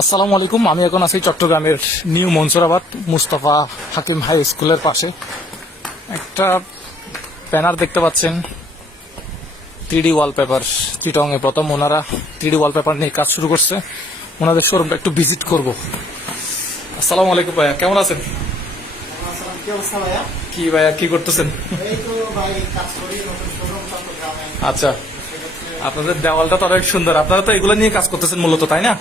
আসসালামু আলাইকুম, আমি এখন আছি চট্টগ্রামের নিউ মনসুরাবাদ মুস্তাফা হাকিম হাই স্কুলের পাশে। একটা ব্যানার দেখতে পাচ্ছেন, থ্রিডি ওয়ালপেপার, চিটংয়ে প্রথম ওনারা থ্রিডি ওয়ালপেপার নিয়ে কাজ শুরু করছে। ওনাদের শোরুমটা একটু ভিজিট করব। আসসালামু আলাইকুম ভাইয়া, কেমন আছেন? কি ভাইয়া? কি করতেছেন। আচ্ছা আপনাদের দেওয়ালটা তো অনেক সুন্দর, আপনারা তো এগুলো নিয়ে কাজ করতেছেন মূলত, তাই না?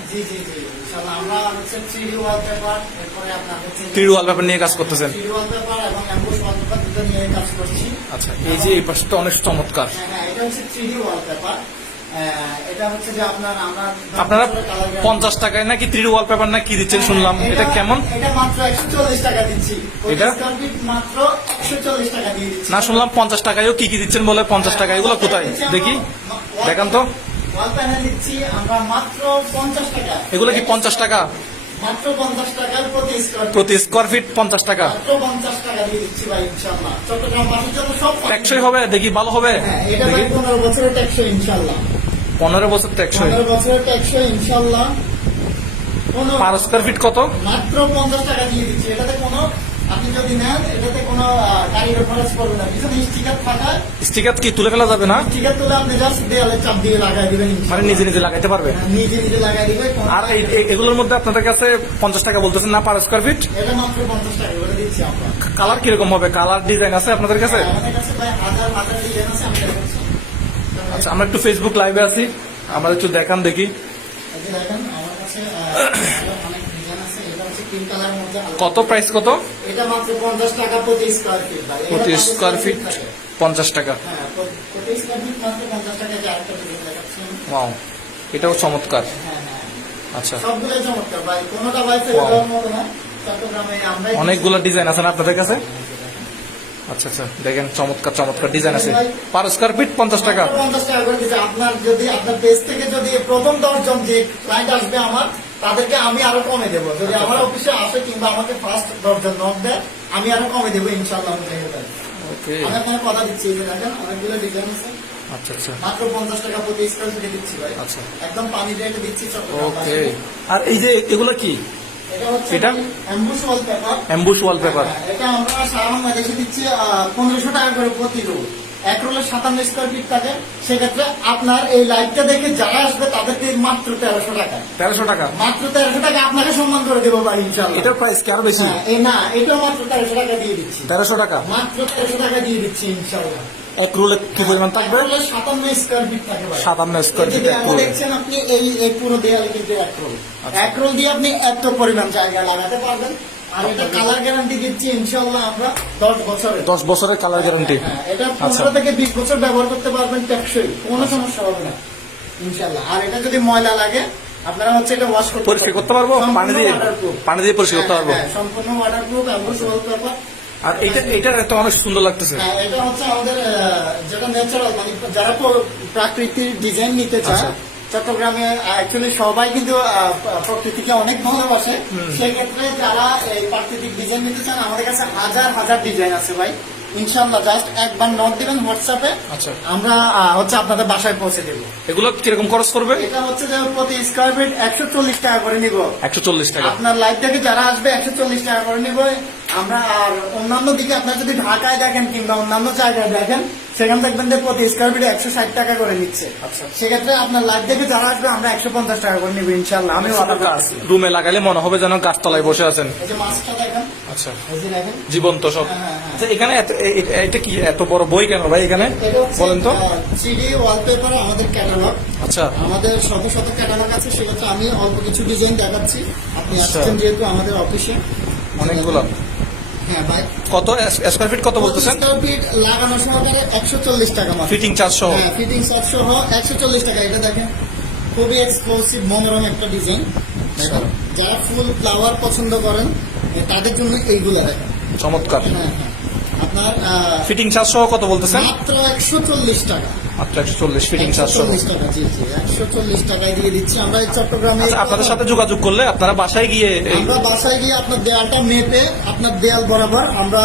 জি, জি, জি। ইনশাআল্লাহ আমরা হচ্ছে 3D wallpaper, এরপরে আপনার হচ্ছে থ্রিডি ওয়ালপেপার নিয়ে কাজ করতেছেন? 3D wallpaper এবং ambush wallpaper দুটো নিয়ে কাজ করছি। আচ্ছা এই যে এই পাশটা অনেক চমৎকার। হ্যাঁ, হ্যাঁ, এটা হচ্ছে 3D wallpaper, আহ, এটা হচ্ছে যে আপনার পঞ্চাশ টাকায় নাকি থ্রি ওয়ালপেপার না কি দিচ্ছেন শুনলাম। হ্যাঁ, এটা কেমন? এটা মাত্র 140 টাকা দিচ্ছি। এটা? পঁচিশ square feet মাত্র 140 টাকা দিয়ে দিচ্ছি। না শুনলাম পঞ্চাশ টাকায়ও কি কি দিচ্ছেন বলে পঞ্চাশ টাকা? এগুলো কোথায়? দেখি। দেখান তো। ওয়াল দিচ্ছি আমরা মাত্র 50 টাকা। এগুলো কি পঞ্চাশ টাকা? মাত্র 50 টাকার প্রতি স্কোয়ার প্রতি স্কোয়ার ফিট পঞ্চাশ টাকা। মাত্র 50 টাকা দিয়ে দিচ্ছি ভাই ইনশাআল্লাহ। চট্টগ্রামবাসীর জন্য সব টেকসই হবে? দেখি ভালো হবে? হ্যাঁ এটা ভাই দেখি 15 বছরের টেকসই ইনশাআল্লাহ। পনেরো বছর টেকসই। 15 বছরের টেকসই ইনশাআল্লাহ। কোনো পার স্কোয়ার ফিট কত? মাত্র 50 টাকা দিয়ে দিচ্ছি। এটাতে কোনো আপনি যদি নেন এটাতে কোনো গাড়ির খরচ পড়বে না। পিছনে স্টিকার কি তুলে ফেলা যাবে না? স্টিকার তুলে আপনি জাস্ট দেয়ালে চাপ দিয়ে লাগাই দিবেন মানে নিজে নিজে লাগাইতে পারবে? হ্যাঁ, নিজে নিজে লাগাই দিবে আর এই এই- এগুলোর মধ্যে আপনাদের কাছে পঞ্চাশ টাকা বলতেছেন না পার স্কোয়ার ফিট এটা মাত্র 50 টাকা করে দিচ্ছি আমরা কালার কীরকম হবে? কালার ডিজাইন আছে আপনাদের কাছে? আমাদের কাছে ভাই হাজার হাজার ডিজাইন আছে আচ্ছা আমরা একটু ফেসবুক লাইভে আছি। আমরা একটু দেখান দেখি। দেখেন আমার কাছে আহ, অনেক ডিজাইন আছে এটা কালার মধ্যে কত প্রাইস কত? এটা মাত্র পঞ্চাশ টাকা প্রতি স্কোয়ার ফিট ভাই। প্রতি পঞ্চাশ ফিট টাকা। হ্যাঁ প্রতি- ফিট মাত্র ওয়াও এটাও চমৎকার। হ্যাঁ হ্যাঁ আচ্ছা। সবগুলোই চমৎকার ভাই। কোনোটা ভাই ফেলে দেওয়ার মতো না। চট্টগ্রামে আমরাই অনেকগুলো ডিজাইন আছে না আপনাদের কাছে? আচ্ছা আচ্ছা দেখেন চমৎকার চমৎকার ডিজাইন আছে। পার স্কোয়ার ফিট পঞ্চাশ টাকা। পঞ্চাশ টাকা করে দিচ্ছি আপনার যদি আপনার পেজ থেকে যদি প্রথম দশজন যে ক্লায়েন্ট আসবে আমার তাদেরকে আমি আরও কমে দেবো। যদি আমার অফিসে আসে কিংবা আমাকে ফার্স্ট দশজন নক দেয় আমি আরও কমে দেবো ইনশাআল্লাহ আমি আপনার কথা দিচ্ছি এই যে দেখেন অনেকগুলো ডিজাইন আছে। আচ্ছা আচ্ছা। মাত্র পঞ্চাশ টাকা প্রতি স্কোয়ার ফিটে দিচ্ছি ভাই। আচ্ছা। একদম পানি রেটে দিচ্ছি ওকে আর এই যে এগুলো কি? এটা? অ্যাম্বুশ ওয়ালপেপার অ্যাম্বুশ ওয়ালপেপার এটা আমরা সারা বাংলাদেশে দিচ্ছি পনেরোশো টাকা করে প্রতি রোল এক রোলে সাতান্ন স্কোয়ার ফিট থাকে সেক্ষেত্রে আপনার এই লাইটটা দেখে যারা আসবে তাদেরকে মাত্র তেরোশো টাকা। তেরোশো টাকা? মাত্র তেরোশো টাকা আপনাকে সম্মান করে দেবো বাড়ি ইনশাল্লাহ এটার প্রাইস কি আরও বেশি? হ্যাঁ, না এটাও মাত্র তেরোশো টাকা দিয়ে দিচ্ছি। তেরোশো টাকা? মাত্র তেরোশো টাকা দিয়ে দিচ্ছি ইনশাল্লাহ এক রোলে কি পরিমাণ থাকবে? সাতান্ন স্কোয়ার ফিট থাকে সাতান্ন স্কোয়ার ফিট দেখছেন আপনি এই এই পুরো দেয়ালে কিন্তু এক রোল। আচ্ছা। এক রোল দিয়ে আপনি এত পরিমাণ জায়গা লাগাতে পারবেন। আর এটা কালার গ্যারান্টি দিচ্ছি ইনশাল্লাহ আমরা দশ বছরের দশ বছরের কালার গ্যারান্টি হ্যাঁ, এটা আচ্ছা। থেকে বিশ বছর ব্যবহার করতে পারবেন টেকসই কোনো সমস্যা হবে না ইনশাল্লাহ আর এটা যদি ময়লা লাগে আপনারা হচ্ছে এটা ওয়াশ করতে পরিষ্কার করতে পারব? পানি দিয়ে পানি দিয়ে পরিষ্কার করতে পারব? হ্যাঁ, হ্যাঁ, সম্পূর্ণ ওয়াটারপ্রুফ আর এইটার একটা অনেক সুন্দর লাগতেছে। এটা হচ্ছে আমাদের যেটা ন্যাচারাল মানে যারা প্র- প্রাকৃতিক ডিজাইন নিতে চায় আচ্ছা। চট্টগ্রামে অ্যাকচুয়ালি সবাই কিন্তু প্রকৃতিকে অনেক ভালোবাসে। সেক্ষেত্রে যারা এই প্রাকৃতিক ডিজাইন নিতে চান আমাদের কাছে হাজার হাজার ডিজাইন আছে ভাই। ইনশাল্লাহ জাস্ট একবার নোট দিবেন হোয়াটসঅ্যাপে আচ্ছা। আমরা হচ্ছে আপনাদের বাসায় পৌঁছে দেবো। এগুলো কীরকম খরচ করবে এটা হচ্ছে যে প্রতি স্কোয়ার ফিট একশো চল্লিশ টাকা করে নিব। একশো চল্লিশ টাকা। আপনার লাইফ থেকে যারা আসবে একশো চল্লিশ টাকা করে নিব। আমরা আর অন্যান্য দিকে আপনার যদি ঢাকায় দেখেন কিংবা অন্যান্য জায়গায় দেখেন সেখানে দেখবেন যে প্রতি স্কোয়ার ফিটে একশো ষাট টাকা করে নিচ্ছে। আচ্ছা। সেক্ষেত্রে আপনার লাইফ দেখে যারা আসবে আমরা একশো পঞ্চাশ টাকা করে নিব ইনশাল্লাহ আমি রুমে লাগালে মনে হবে যেন গাছতলায় বসে আছেন। আচ্ছা। জীবন্ত সব। হ্যাঁ, হ্যাঁ, হ্যাঁ। আচ্ছা এখানে এটা কি এত বড় বই কেন ভাই এখানে? বলেন তো। থ্রিডি ওয়ালপেপার আমাদের ক্যাটালগ আচ্ছা। আমাদের শত শত ক্যাটালগ আছে সেক্ষেত্রে আমি অল্প কিছু ডিজাইন দেখাচ্ছি। আপনি আচ্ছা। আসছেন যেহেতু আমাদের অফিসে অনেকগুলো। হ্যাঁ ভাই। কত? স্কোয়ার ফিট কত বলতেছেন? স্কোয়ার ফিট লাগানো সহকারে একশো চল্লিশ টাকা মাত্র। ফিটিং চার্জ সহ? হ্যাঁ ফিটিং সব সহ একশো চল্লিশ টাকা। এটা দেখেন খুবই এক্সক্লুসিভ মনোরম একটা ডিজাইন দেখেন যারা ফুল ফ্লাওয়ার পছন্দ করেন তাদের জন্য এইগুলো দেখেন। চমৎকার। হ্যাঁ হ্যাঁ। আপনার ফিটিং চার্জ সহ কত বলতেছেন? মাত্র একশো চল্লিশ টাকা। মাত্র একশো চল্লিশ ফিটিং চার্জ টাকা জি জি একশো চল্লিশ টাকায় দিয়ে দিচ্ছি। আমরা চট্টগ্রামে আচ্ছা আপনাদের সাথে যোগাযোগ করলে আপনারা বাসায় গিয়ে আমরা বাসায় গিয়ে আপনার দেয়ালটা মেপে আপনার দেয়াল বরাবর আমরা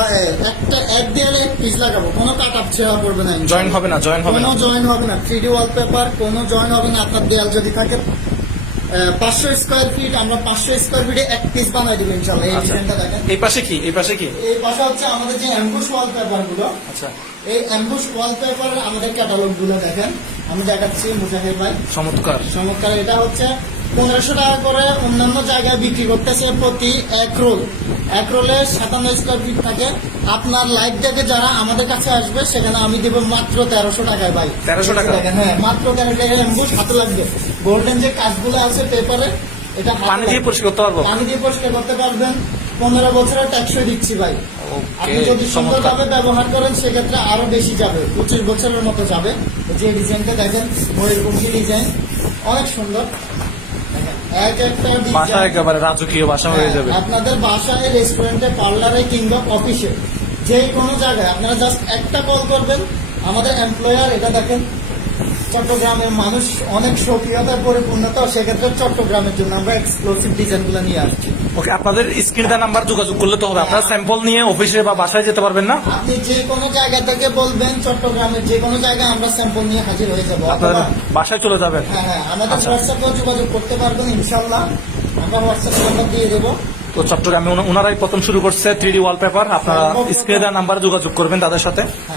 একটা এক দেয়ালে এক পিস লাগাবো। কোনো কাট আপ ছেড়া করবে না জয়েন হবে না জয়েন হবে না। কোনো জয়েন হবে না। থ্রিডি ওয়ালপেপার কোনো জয়েন হবে না। আপনার দেয়াল যদি থাকে পাঁচশো স্কোয়ার ফিট আমরা পাঁচশো স্কোয়ার ফিটে এক পিস বানাই দেবো ইনশাল্লাহ এই আচ্ছা। ডিজাইনটা দেখেন। এই পাশে কি? এই পাশে কি? এই পাশে হচ্ছে আমাদের যে অ্যাম্বুশ ওয়াল পেপারগুলো আচ্ছা। এই অ্যাম্বুশ ওয়াল পেপার আমাদের ক্যাটালগগুলো দেখেন। আমি দেখাচ্ছি মুজাহিদ ভাই। চমৎকার। চমৎকার এটা হচ্ছে পনেরোশো টাকা করে অন্যান্য জায়গায় বিক্রি করতেছে প্রতি এক রোল। এক রোলে সাতান্ন স্কোয়ার ফিট থাকে। আপনার লাইট দেখে যারা আমাদের কাছে আসবে সেখানে আমি দেবো মাত্র তেরোশো টাকায় ভাই। 1300 টাকা? হ্যাঁ মাত্র তেরো টাকা এম্বুশ হাতে লাগবে। গোল্ডেন যে কাজগুলো আছে পেপারে এটা পানি দিয়ে। পরিষ্কার করতে পারব? পানি দিয়ে পরিষ্কার করতে পারবেন। পনেরো বছরের ট্যাক্সই দিচ্ছি ভাই। আপনি যদি সুন্দরভাবে ব্যবহার করেন সেক্ষেত্রে আরও বেশি যাবে। পঁচিশ বছরের মতো যাবে। যে ডিজাইনটা দেখেন ময়ূরপঙ্খী ডিজাইন অনেক সুন্দর। বাসা একেবারে রাজকীয় বাসা হয়ে যাবে। হ্যাঁ, আপনাদের বাসায় রেস্টুরেন্টে পার্লারে কিংবা অফিসে যে কোনো জায়গায় আপনারা জাস্ট একটা কল করবেন। আমাদের এমপ্লয়ার এটা দেখেন চট্টগ্রামের মানুষ অনেক সক্রিয়তার পরিপূর্ণ তো সেক্ষেত্রে চট্টগ্রামের জন্য আমরা এক্সক্লুসিভ ডিজাইনগুলো নিয়ে আসছি। ওকে আপনাদের স্ক্রিন দেওয়া নাম্বার যোগাযোগ করলে তো হবে। আপনারা স্যাম্পল নিয়ে অফিসে বা বাসায় যেতে পারবেন না? আপনি যে কোনো জায়গা থেকে বলবেন চট্টগ্রামের যে কোনো জায়গায় আমরা স্যাম্পল নিয়ে হাজির হয়ে যাব আপনারা বাসায় চলে যাবেন? হ্যাঁ হ্যাঁ আমাদের আচ্ছা। হোয়াটসঅ্যাপেও যোগাযোগ করতে পারবেন ইনশাল্লাহ আমরা হোয়াটসঅ্যাপ নাম্বার দিয়ে দেবো। তো চট্টগ্রামে ওনা- ওনারাই প্রথম শুরু করছে থ্রি ডি ওয়ালপেপার আপনারা স্ক্রিনে দেওয়া নাম্বারে যোগাযোগ করবেন তাদের সাথে। হ্যাঁ।